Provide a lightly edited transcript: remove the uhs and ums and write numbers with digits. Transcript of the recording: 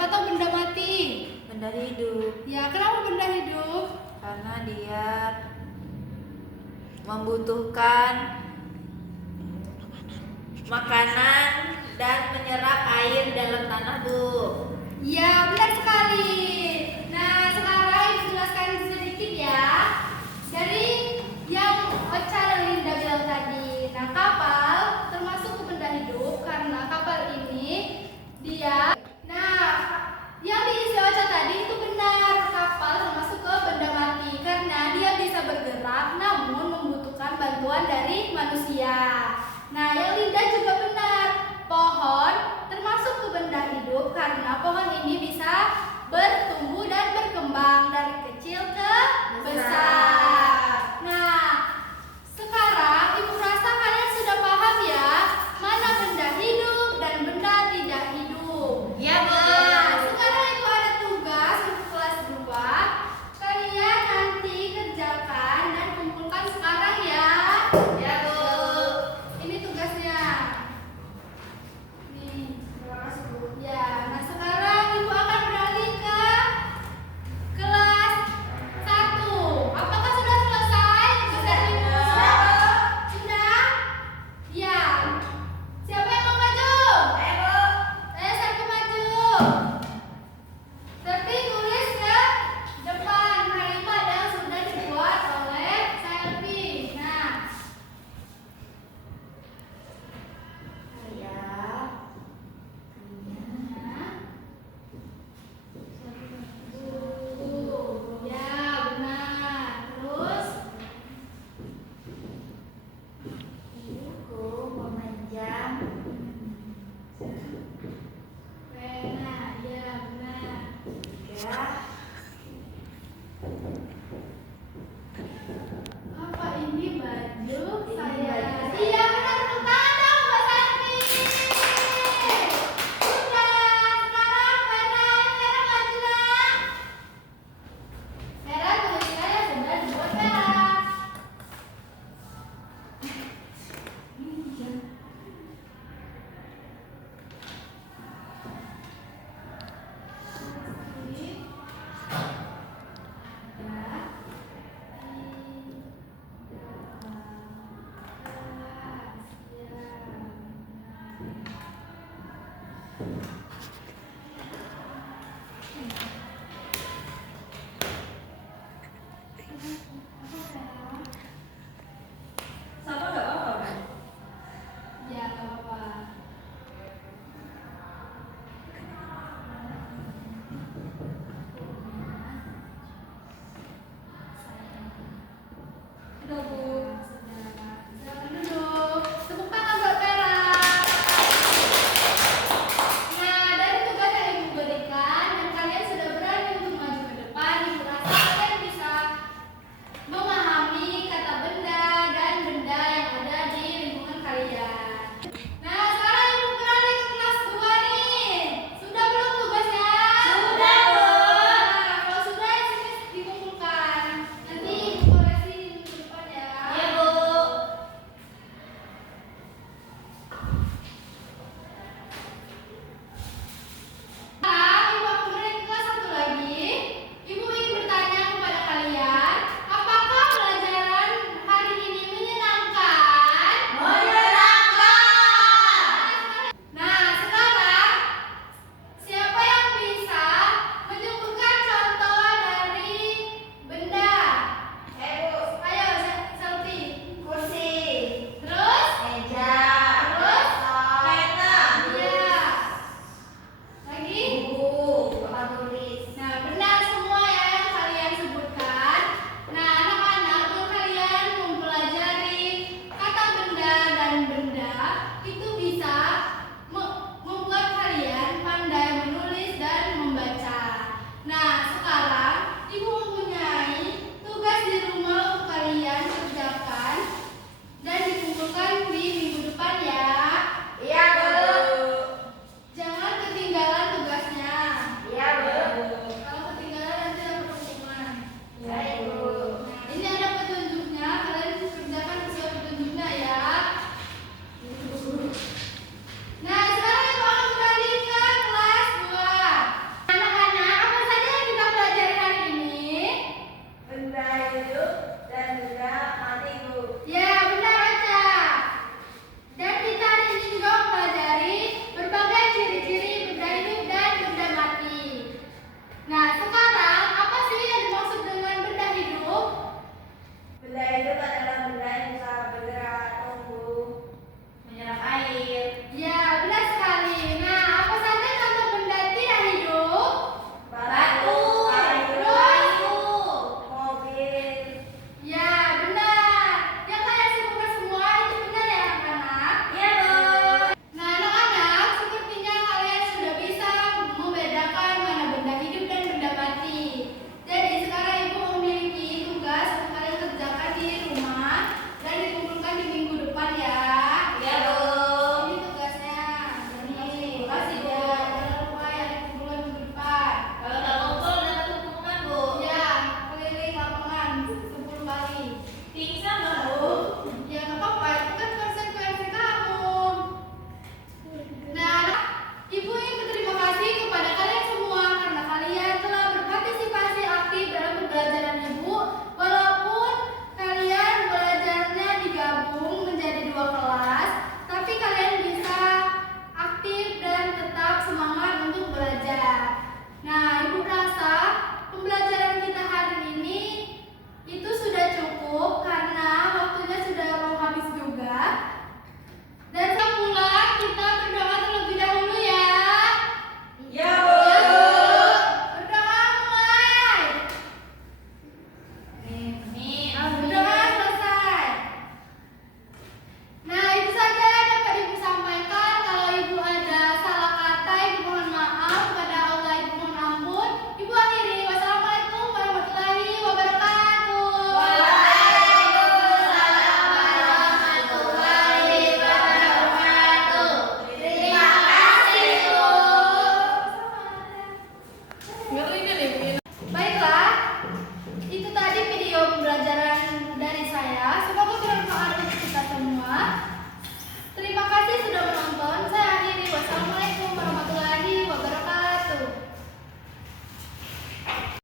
atau benda mati? Benda hidup. Ya, kenapa benda hidup? Karena dia membutuhkan makanan dan menyerap air dalam tanah, Bu. Ya, benar sekali. Nah, sekarang Ibu jelaskan sedikit ya dari yang Ocha dan Linda bilang tadi. Nah, kapal termasuk ke benda hidup karena kapal ini dia. Nah, yang diisi Ocha tadi itu benar. Kapal termasuk ke benda mati karena dia bisa bergerak namun membutuhkan bantuan dari manusia. Nah, yang Linda juga benar. Pohon termasuk ke benda hidup karena pohon ini bisa bertumbuh dan berkembang dari kecil ke besar. Nah, sekarang Ibu rasa kalian sudah paham ya mana benda hidup dan benda tidak hidup. Ya, Bu. Nah, sekarang Ibu ada tugas untuk kelas 2. Kalian nanti kerjakan dan kumpulkan sekarang ya. Ya, Bu. Ini tugasnya. Nih, terima kasih Bu. Ya, nah sekarang Ibu akan beralih ke kelas 1. Apakah sudah selesai? Sudah, Ibu? Sudah? Ya. Siapa yang mau maju? Ayo, Bu. Selfie maju. Selfie tulis ke depan kalimat yang sudah dibuat oleh Selfie. Nah, ya benar. Terus Ibuku memanjang pena, ya benar. ya. Apa ini baju Ini saya? baju. Iya benar, tepuk tangan dong Mbak Santi. Sudah, sekarang pena yang merah maju nak. Merah tulisannya sudah dibuat merah. Sama nggak apa-apa, Bu? Ya, nggak apa-apa. Udah Bu.